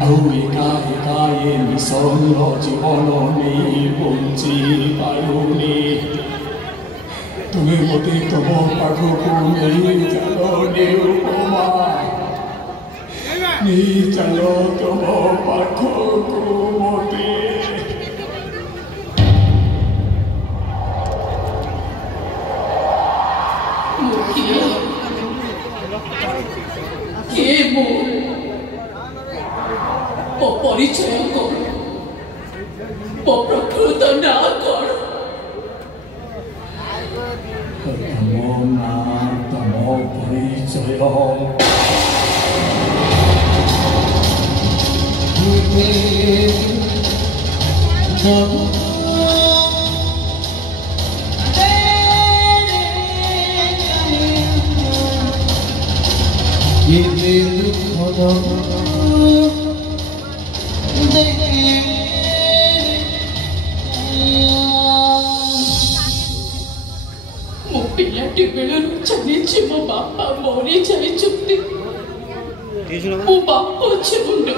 Auikaikaye misonloji ononi bunji paruni Tumi moti tomo pakuku ni jalo ni upoma Ni jalo tomo pakuku moti Kemo ପରିଚୟ କର ମୋ ପ୍ରକୃତ ନାଁ କଣ ତମ ନାଁ ତମ ପରିଚୟ ମୋ ପିଲାଟି ବେଳରୁ ଜାଣିଛି ମୋ ବାପା ମରି ଯାଇଛନ୍ତି ମୋ ବାପ ଝିଅଣ୍ଡ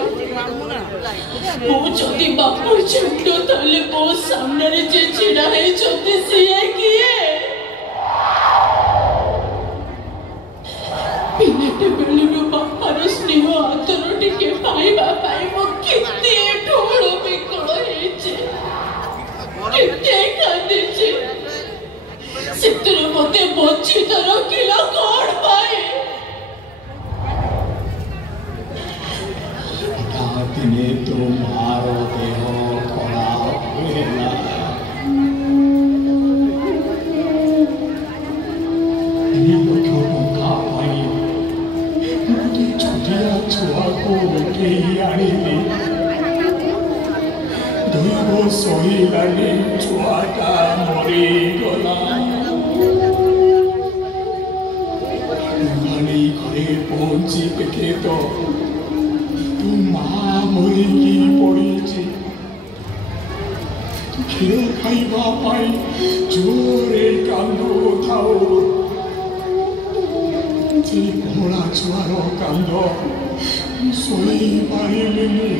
ମୁଁ ଯଦି ବାପ ଝିଅଣ୍ଡ ତାହେଲେ ମୋ ସାମ୍ନାରେ ଯେ ଛିଡ଼ା ହେଇଛନ୍ତି ସିଏ କିଏ ପିଲାଟି ବେଳରୁ ବାପାର ସ୍ନେହ ଆଦର ଟିକେ ପାଇବା ପାଇଁ ମୁଁ କେତେ ଠୋଳ ବିକଳ ହେଇଛି କେତେ କାନ୍ଦିଛି ସେଥିରୁ ମୋତେ ବଞ୍ଚିତ ରଖିଲ କଣ ପାଇଁ ଦିନେ ତୁମାର ଦେହ ଖରାପ ହେଲା ଛୁଆକୁ ଉଠେଇ ଆଣିଲି ଦୈବ ସହିଲାନି ଛୁଆଟା ମରିଗଲା ଘରେ ପହଞ୍ଚି ଦେଖେ ତ ତୁ ମା ମରିକି ପଡ଼ିଛି ତୁ କ୍ଷୀର ଖାଇବା ପାଇଁ ଜୋରେ କାନ୍ଦୁଥାଉ ସେ କମଳା ଛୁଆର କାନ୍ଦ ଶୋଇପାରିଲିନି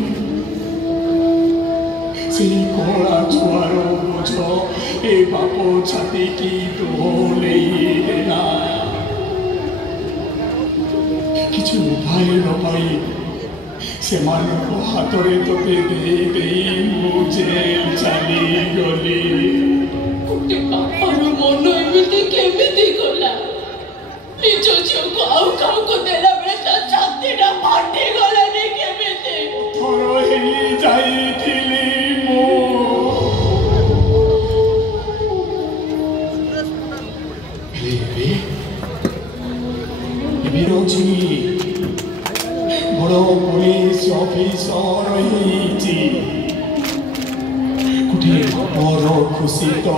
ସେ କମଳା ଛୁଆର ବୋଝ ଏ ବାପ ଛାତିକି ଦୋହଲେଇଲା କିଛି ଉପାୟ ନ ପାଇ ସେମାନଙ୍କ ହାତରେ ତୋତେ ଦେଇ ଦେଇ ମୁଁ ଜେଲ୍ ଚାଲିଗଲି ଗୋଟେ ବାପାର ମନ ଏମିତି କେମିତି ଗଲା ନିଜ ଝିଅକୁ ଆଉ କାହାକୁ ଦେଲା ବେଳେ ତା ଛାତିଟା ଫାଟିଗଲାନି କେମିତି ଥର ହେଇ ଯାଇଥିଲି ମୁଁ ଏବେ ଅଛି ବଡ଼ ପୋଲିସ ଅଫିସର ହେଇଛି ଗୋଟେ ବଡ଼ ଖୁସି ତ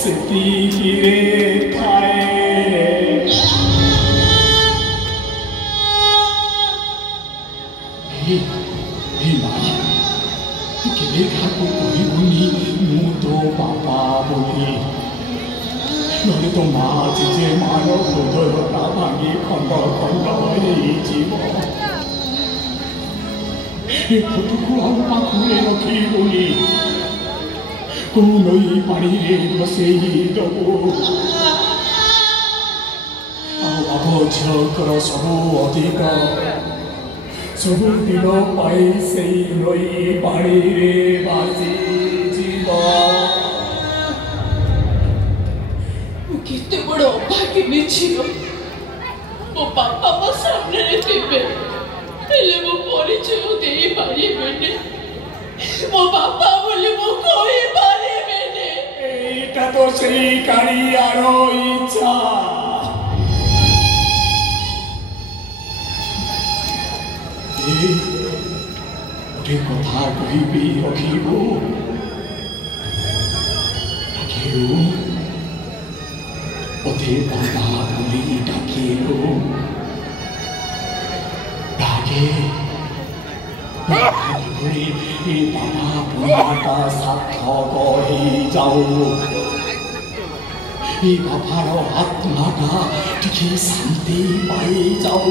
ସେତିକିରେ ଥାଏ କେବେ କାହାକୁ କହିବୁନି ମୁଁ ତୋ ବାପା ବୋଲି ନହେଲେ ତୋ ମା ଜେଜେ ମାର ହୃଦୟଟା ଭାଙ୍ଗି ଖଣ୍ଡ ଖଣ୍ଡ ହେଇଯିବ ଏ ଫଟୋକୁ ଆଉ ପାଖରେ ରଖିବୁନି କୋଉ ନଈ ପାଣିରେ ବସେଇ ଦବୁ ଆଉ ବାପ ଝିଅଙ୍କର ସବୁ ଅଧିକ ସବୁଦିନ ପାଇଁ ସେଇ ନଈ ପାଣିରେ ଭାସିଯିବ ମୁଁ କେତେ ବଡ଼ ଅଭାଗିନୀ ଝିଅ ମୋ ବାପା ମୋ ସାମ୍ନାରେ ଥିବେ ହେଲେ ମୁଁ ପରିଚୟ ଦେଇପାରିବିନି ମୋ ବାପା ବୋଲି ମୁଁ କହିପାରିବିନି ଏଇଟା ତ ସେଇ କାଳିଆର ଇଚ୍ଛା ଗୋଟେ କଥା କହିବି ରଖିବୁ ওতে বাবা বলি ডাকিলো ডাকে করে এই বাবা বলাটা সার্থক হয়ে যাও এই বাবার আত্মাটা টিকে শান্তি পাই যাও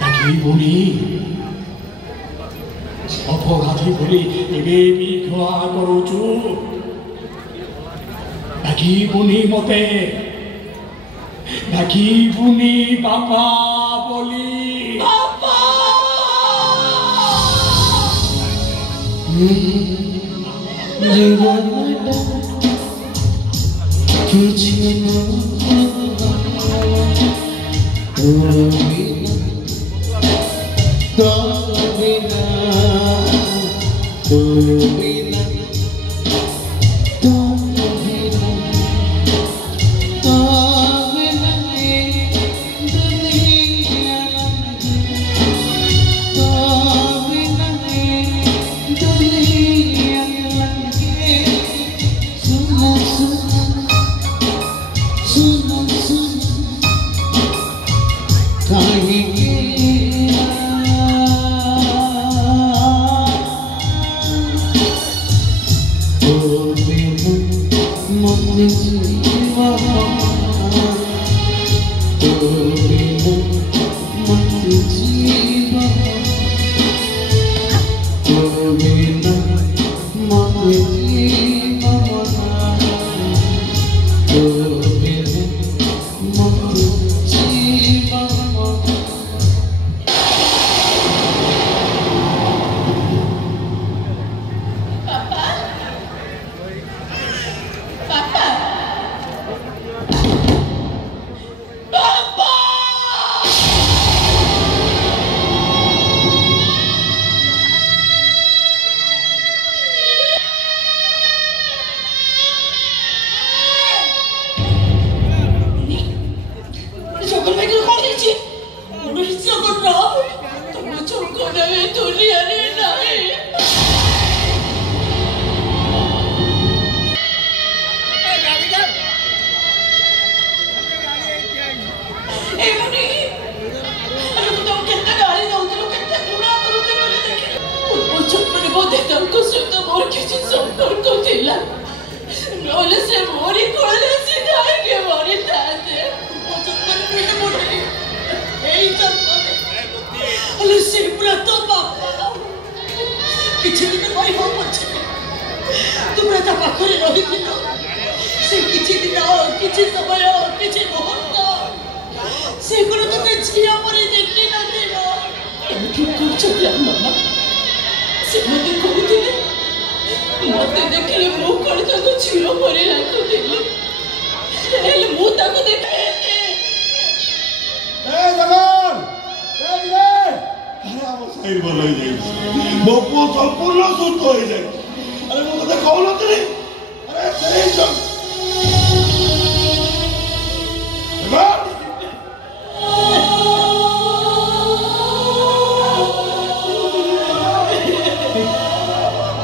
ডাকিবনি অপরাধী বুলি এবে বিঘা কৰোছো ডাকিবনি মতে ডাকিবনি বাপা বুলি বাবা জীবনটা কিছু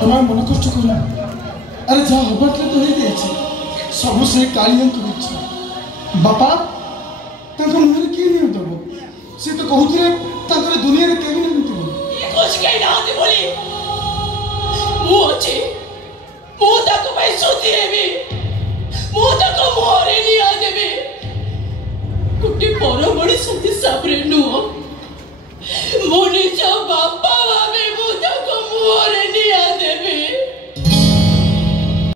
না मन कष्ट कर अरे जा हबार तो हो सब से कालिया बापा मुहर किए नहीं दब सी तो कहते दुनिया कहीं नहीं